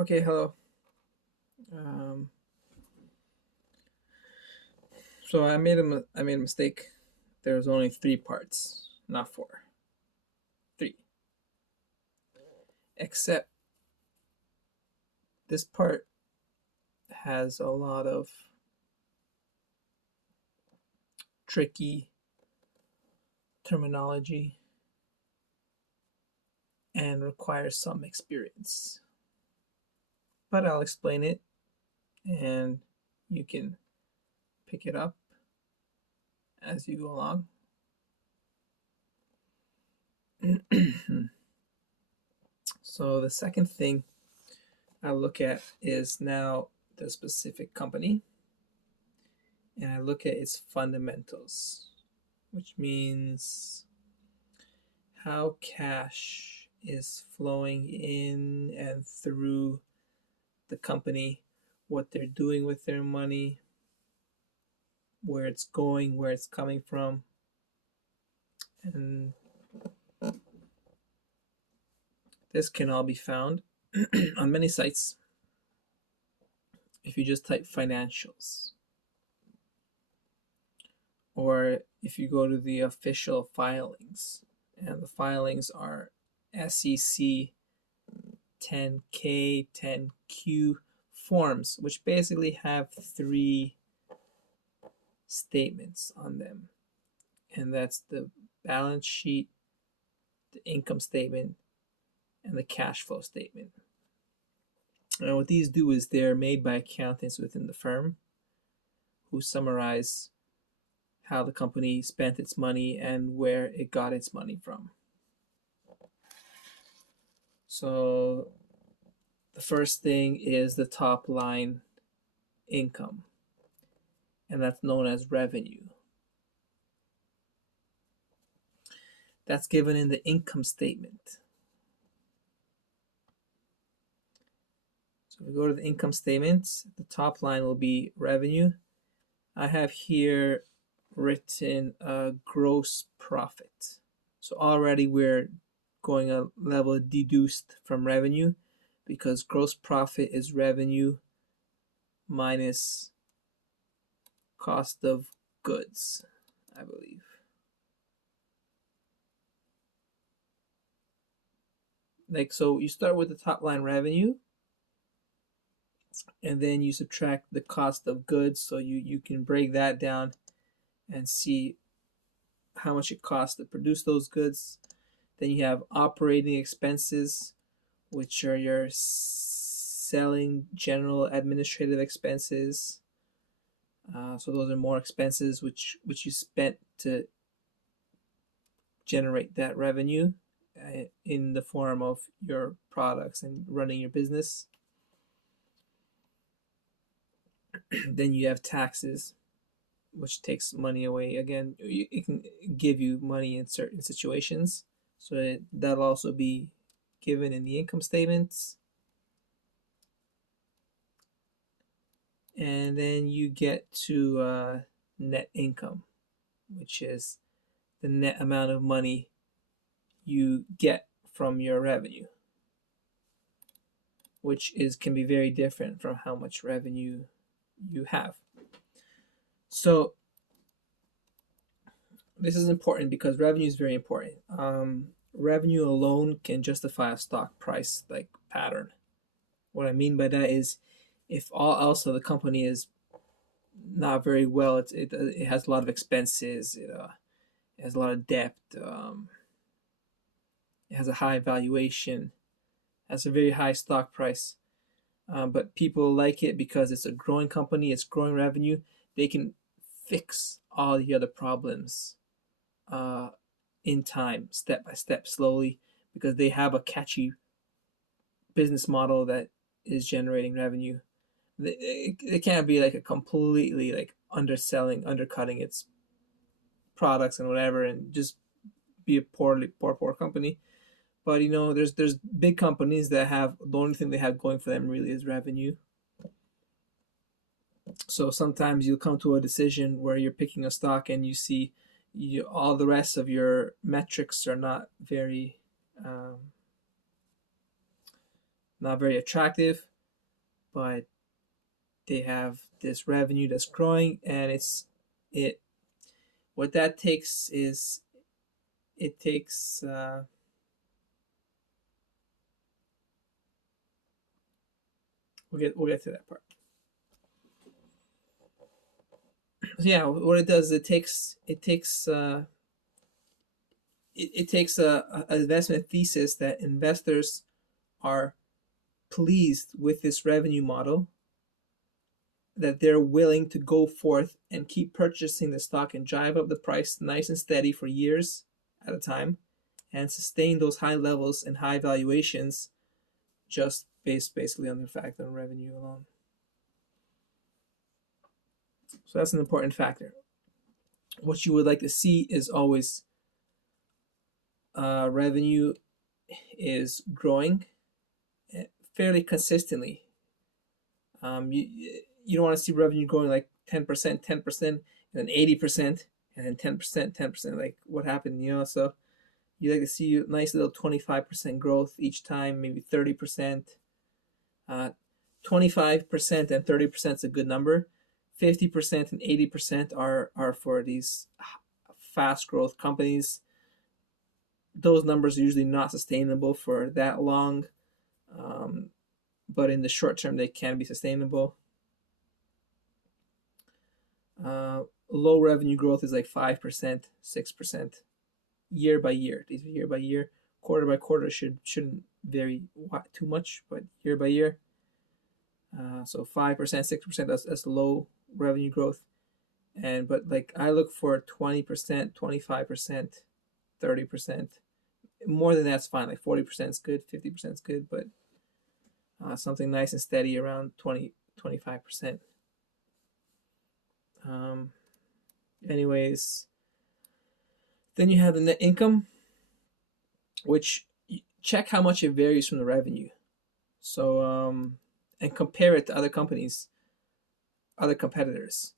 Okay, hello. Um, so I made a mistake. There was only three parts, not four. Three. Except this part has a lot of tricky terminology and requires some experience. But I'll explain it and you can pick it up as you go along. So the second thing I look at is now the specific company, and I look at its fundamentals, which means how cash is flowing in and through the company, what they're doing with their money, where it's going, where it's coming from. And this can all be found on many sites if you just type financials, or if you go to the official filings, and the filings are SEC 10K, 10Q forms, which basically have three statements on them. And that's the balance sheet, the income statement, and the cash flow statement. And what these do is they're made by accountants within the firm who summarize how the company spent its money and where it got its money from. So the first thing is the top line income, and that's known as revenue. That's given in the income statement. So if we go to the income statement, the top line will be revenue. I have here written gross profit. So already we're going a level deduced from revenue, because gross profit is revenue minus cost of goods, I believe. So you start with the top line revenue, and then you subtract the cost of goods, so you can break that down and see how much it costs to produce those goods. Then you have operating expenses, which are your selling, general, administrative expenses. So those are more expenses which you spent to generate that revenue in the form of your products and running your business. Then you have taxes, which takes money away. Again, it can give you money in certain situations, so that'll also be given in the income statements. And then you get to net income, which is the net amount of money you get from your revenue, which can be very different from how much revenue you have. So this is important because revenue is very important. Revenue alone can justify a stock price like pattern. What I mean by that is, if all else of the company is not very well, it has a lot of expenses, it has a lot of debt, it has a high valuation, has a very high stock price, but people like it because it's a growing company, it's growing revenue. They can fix all the other problems in time, step by step, slowly, because they have a catchy business model that is generating revenue. It can't be like a completely like underselling, undercutting its products and whatever, and just be a poor company. But there's big companies that have the only thing they have going for them really is revenue. So sometimes you'll come to a decision where you're picking a stock and you see all the rest of your metrics are not very attractive, but they have this revenue that's growing, and it what that takes is it takes we'll get to that part. So yeah, what it does, it takes a investment thesis that investors are pleased with this revenue model, that they're willing to go forth and keep purchasing the stock and drive up the price nice and steady for years at a time, and sustain those high levels and high valuations just basically on the fact of revenue alone. So that's an important factor. What you would like to see is always revenue is growing fairly consistently. You don't want to see revenue growing like 10%, 10%, and then 80%, and then 10%, 10%. Like what happened, So you like to see a nice little 25% growth each time, maybe 30%. 25% and 30% is a good number. 50% and 80% are for these fast growth companies. Those numbers are usually not sustainable for that long, but in the short term they can be sustainable. Low revenue growth is like 5%, 6% year by year. These are year by year. Quarter by quarter shouldn't vary too much, but year by year. So 5%, 6%, that's low revenue growth. But like I look for 20%, 25%, 30%. More than that's fine. Like 40% is good, 50% is good, but something nice and steady around 20, 25%. Anyways, then you have the net income, which check how much it varies from the revenue. So and compare it to other companies, other competitors.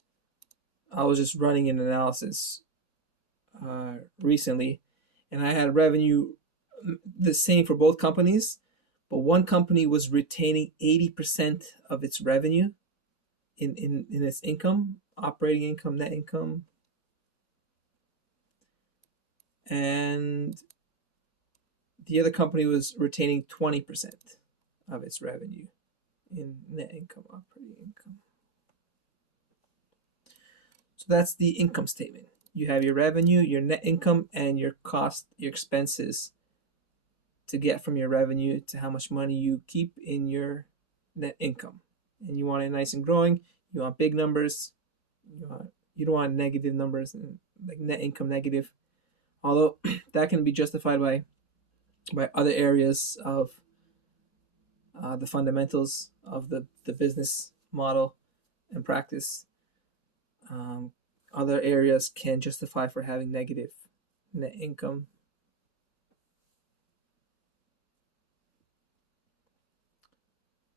I was just running an analysis recently, and I had revenue the same for both companies, but one company was retaining 80% of its revenue in its income, operating income, net income, and the other company was retaining 20% of its revenue in net income, operating income. So that's the income statement. You have your revenue, your net income, and your cost, your expenses to get from your revenue to how much money you keep in your net income. And you want it nice and growing. You want big numbers. You don't want negative numbers, like net income negative. Although that can be justified by other areas of the fundamentals of the business model and practice. Other areas can justify for having negative net income.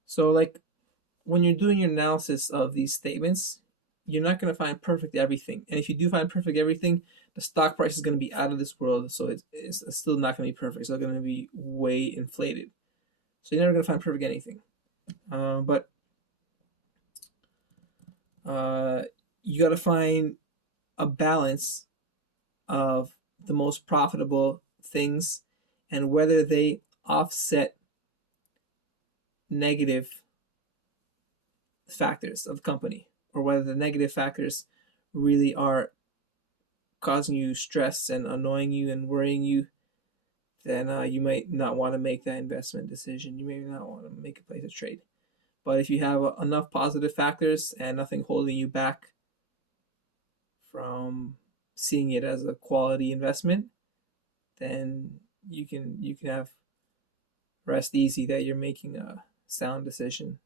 So like when you're doing your analysis of these statements, you're not going to find perfect everything. And if you do find perfect everything, the stock price is going to be out of this world. So it's still not going to be perfect. It's still going to be way inflated. So you're never going to find perfect anything. But you got to find a balance of the most profitable things and whether they offset negative factors of the company, or whether the negative factors really are causing you stress and annoying you and worrying you. Then you might not want to make that investment decision. You may not want to make a place of trade. But if you have enough positive factors and nothing holding you back from seeing it as a quality investment, then you can have rest easy that you're making a sound decision.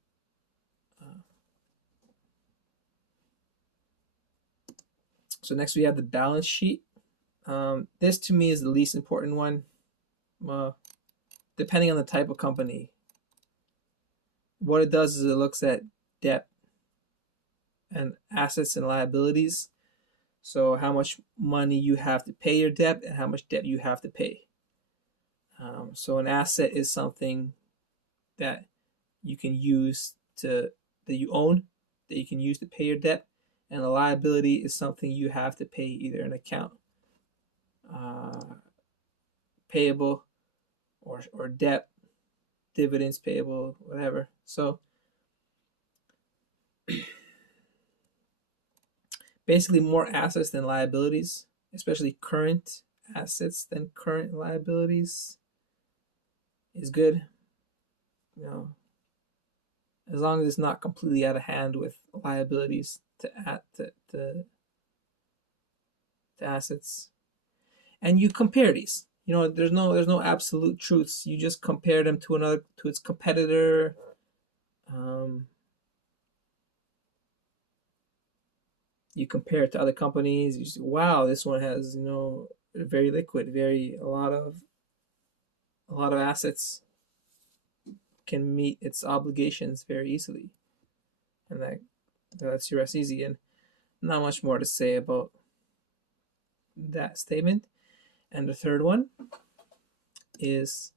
So next we have the balance sheet. This to me is the least important one. Depending on the type of company, what it does is it looks at debt and assets and liabilities. So how much money you have to pay your debt and how much debt you have to pay. So an asset is something that you can use that you own, that you can use to pay your debt, and a liability is something you have to pay, either an account payable or debt, dividends payable, whatever. So basically more assets than liabilities, especially current assets than current liabilities is good. You know, as long as it's not completely out of hand with liabilities to assets. And you compare these. You know, there's no absolute truths. You just compare them to its competitor. Um, you compare it to other companies. You say, wow, this one has, very liquid, a lot of assets, can meet its obligations very easily, and that's your easy. And not much more to say about that statement. And the third one is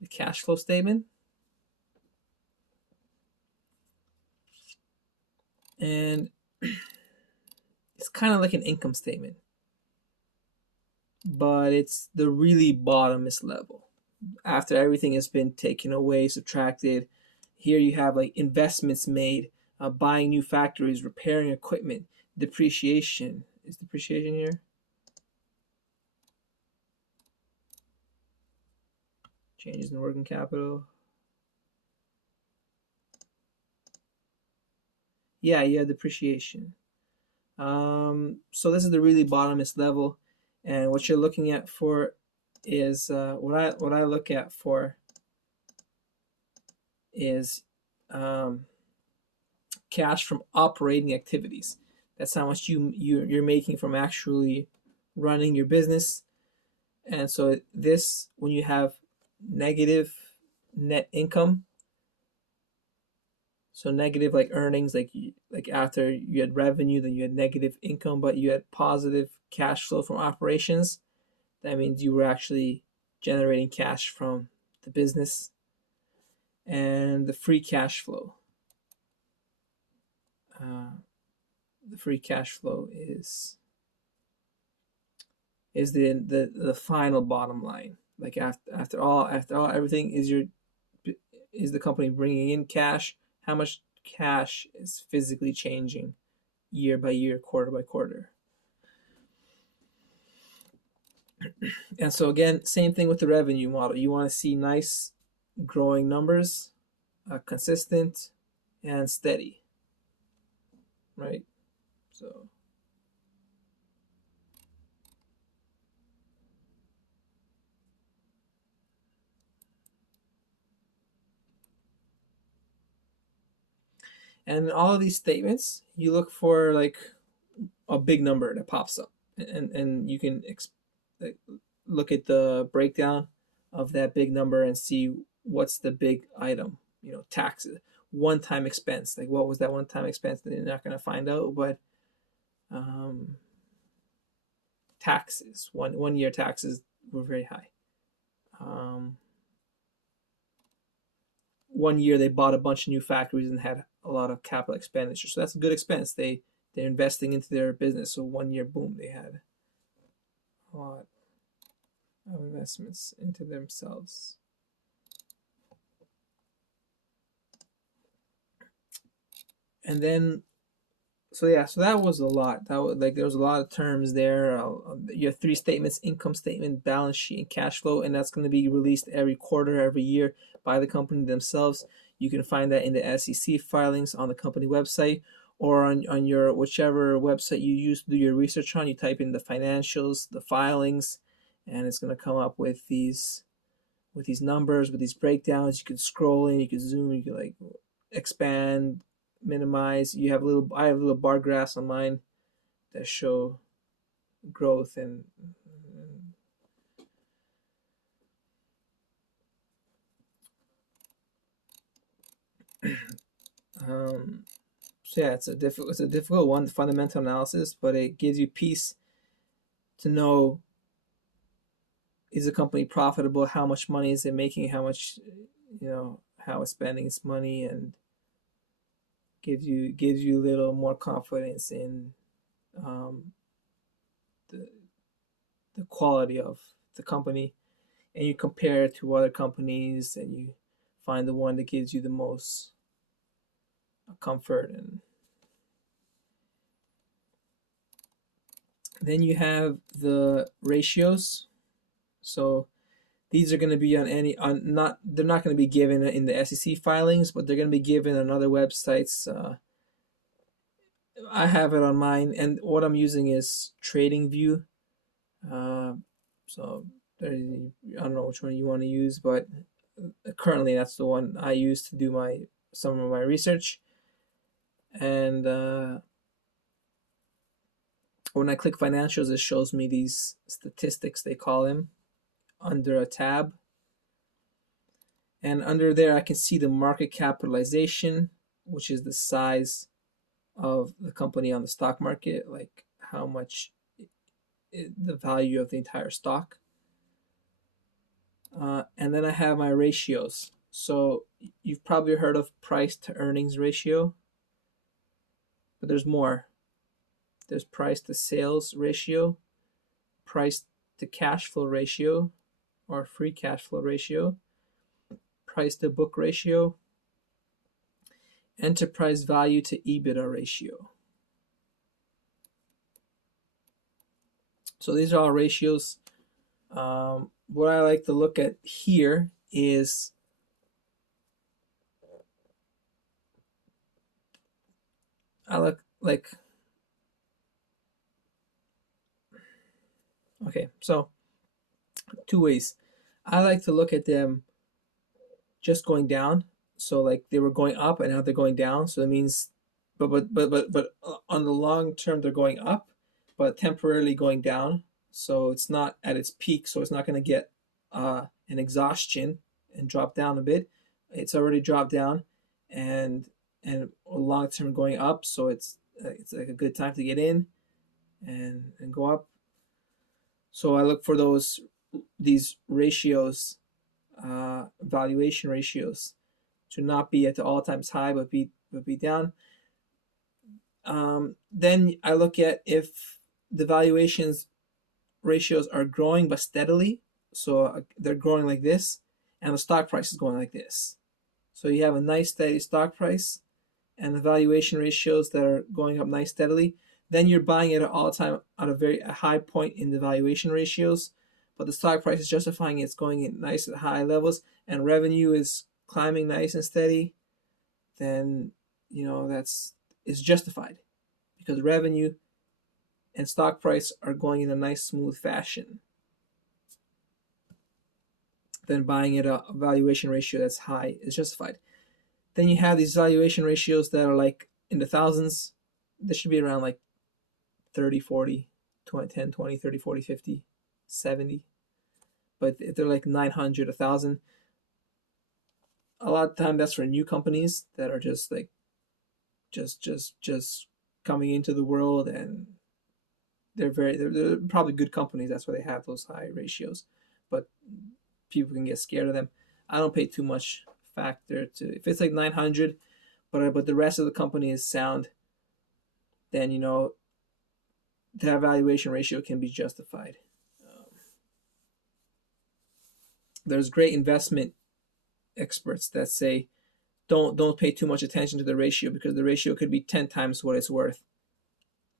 the cash flow statement. And it's kind of like an income statement, but it's the really bottomest level. After everything has been taken away, subtracted, here you have like investments made, buying new factories, repairing equipment, depreciation. Is depreciation here? Changes in working capital. Yeah, you have depreciation. So this is the really bottomest level, and what you're looking at for is what I look at for is cash from operating activities. That's how much you're making from actually running your business. And so this, when you have negative net income, so negative like earnings, like after you had revenue, then you had negative income, but you had positive cash flow from operations. That means you were actually generating cash from the business. And the free cash flow. The free cash flow is the final bottom line. Like after all everything is the company bringing in cash. How much cash is physically changing year by year, quarter by quarter. And so again, same thing with the revenue model. You want to see nice growing numbers, consistent and steady, right? So and in all of these statements, you look for like a big number that pops up, and you can look at the breakdown of that big number and see what's the big item. Taxes, one-time expense. Like, what was that one-time expense? That you're not going to find out, but taxes. One year taxes were very high. One year they bought a bunch of new factories and had a lot of capital expenditure. So that's a good expense. They're investing into their business. So one year, boom, they had a lot of investments into themselves. And then, so that was a lot. That was like, there was a lot of terms there. You have three statements: income statement, balance sheet, and cash flow, and that's going to be released every quarter, every year by the company themselves. You can find that in the SEC filings on the company website, or on your whichever website you use to do your research on. You type in the financials, the filings, and it's going to come up with these numbers, with these breakdowns. You can scroll in, you can zoom, you can like expand, minimize. I have little bar graphs on mine that show growth and so yeah, it's a difficult one, the fundamental analysis, but it gives you peace to know, is the company profitable, how much money is it making, how much, how it's spending its money, and gives you a little more confidence in um, the the quality of the company, and you compare it to other companies, and you find the one that gives you the most comfort. And then you have the ratios. So these are going to be on any on not they're not going to be given in the SEC filings, but they're going to be given on other websites. I have it on mine, and what I'm using is TradingView. Uh, so I don't know which one you want to use, but currently that's the one I use to do some of my research. And when I click financials, it shows me these statistics, they call them, under a tab. And under there, I can see the market capitalization, which is the size of the company on the stock market, like how much the value of the entire stock. And then I have my ratios. So you've probably heard of price to earnings ratio, but there's more. There's price to sales ratio, price to cash flow ratio, or free cash flow ratio, price to book ratio, enterprise value to EBITDA ratio. So these are all ratios. What I like to look at here is I look like, okay, so two ways. I like to look at them just going down. So like they were going up and now they're going down. So that means, but on the long term they're going up, but temporarily going down. So it's not at its peak. So it's not going to get an exhaustion and drop down a bit. It's already dropped down, and long term going up. So it's like a good time to get in and go up. So I look for these ratios, valuation ratios, to not be at the all times high, but be down. Then I look at if the valuations ratios are growing but steadily. So they're growing like this, and the stock price is going like this. So you have a nice steady stock price, and the valuation ratios that are going up nice steadily. Then you're buying at an all-time at a high point in the valuation ratios, but the stock price is justifying it's going in nice at high levels, and revenue is climbing nice and steady. Then that's is justified because revenue and stock price are going in a nice smooth fashion. Then buying at a valuation ratio that's high is justified. Then you have these valuation ratios that are like in the thousands. This should be around like 30, 40, 20, 10, 20, 30, 40, 50, 70. But if they're like 900, 1,000, a lot of time that's for new companies that are just like just coming into the world, and they're probably good companies. That's why they have those high ratios. But people can get scared of them. I don't pay too much factor to if it's like 900, but the rest of the company is sound. Then that valuation ratio can be justified. There's great investment experts that say don't pay too much attention to the ratio because the ratio could be 10 times what it's worth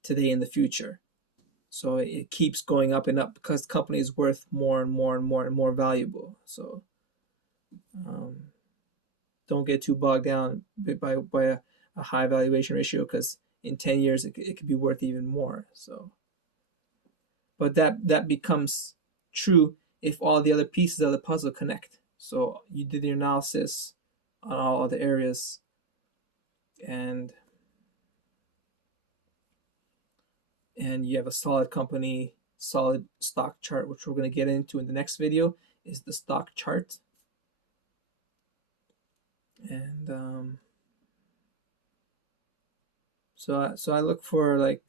today in the future. So it keeps going up and up because the company is worth more and more and more and more valuable. So don't get too bogged down by a high valuation ratio because in 10 years it could be worth even more. So, but that becomes true if all the other pieces of the puzzle connect. So you did your analysis on all other areas, and you have a solid company, solid stock chart, which we're going to get into in the next video, is the stock chart. And so I look for like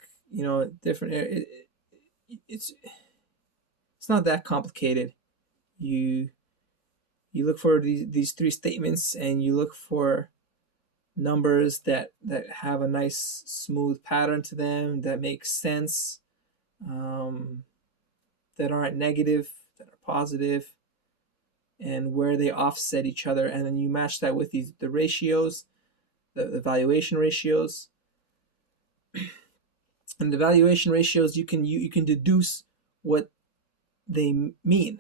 different. It's not that complicated. You look for these three statements, and you look for numbers that have a nice smooth pattern to them, that make sense, that aren't negative, that are positive, and where they offset each other. And then you match that with the ratios, the valuation ratios. And the valuation ratios, you can deduce what they mean.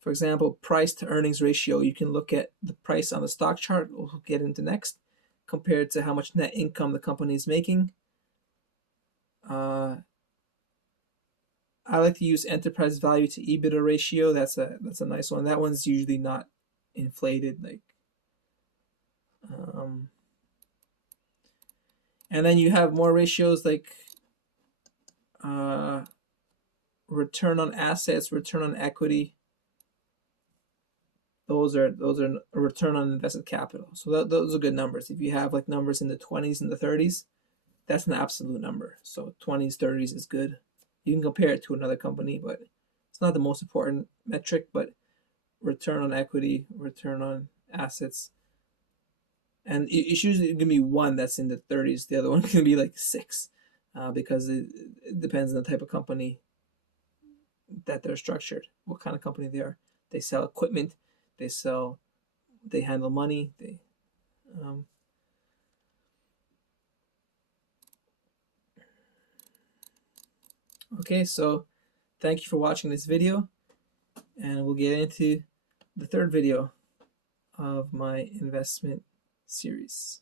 For example, price to earnings ratio, you can look at the price on the stock chart, we'll get into next, compared to how much net income the company is making. I like to use enterprise value to EBITDA ratio. That's a nice one. That one's usually not inflated, like. And then you have more ratios like return on assets, return on equity. Those are a return on invested capital. So those are good numbers. If you have like numbers in the 20s and the 30s, that's an absolute number. So 20s, 30s is good. You can compare it to another company, but it's not the most important metric. But return on equity, return on assets, and it's usually going to be one that's in the 30s. The other one can be like 6, because it depends on the type of company that they're structured, what kind of company they are. They sell equipment, they handle money, okay, so thank you for watching this video, and we'll get into the third video of my investment series.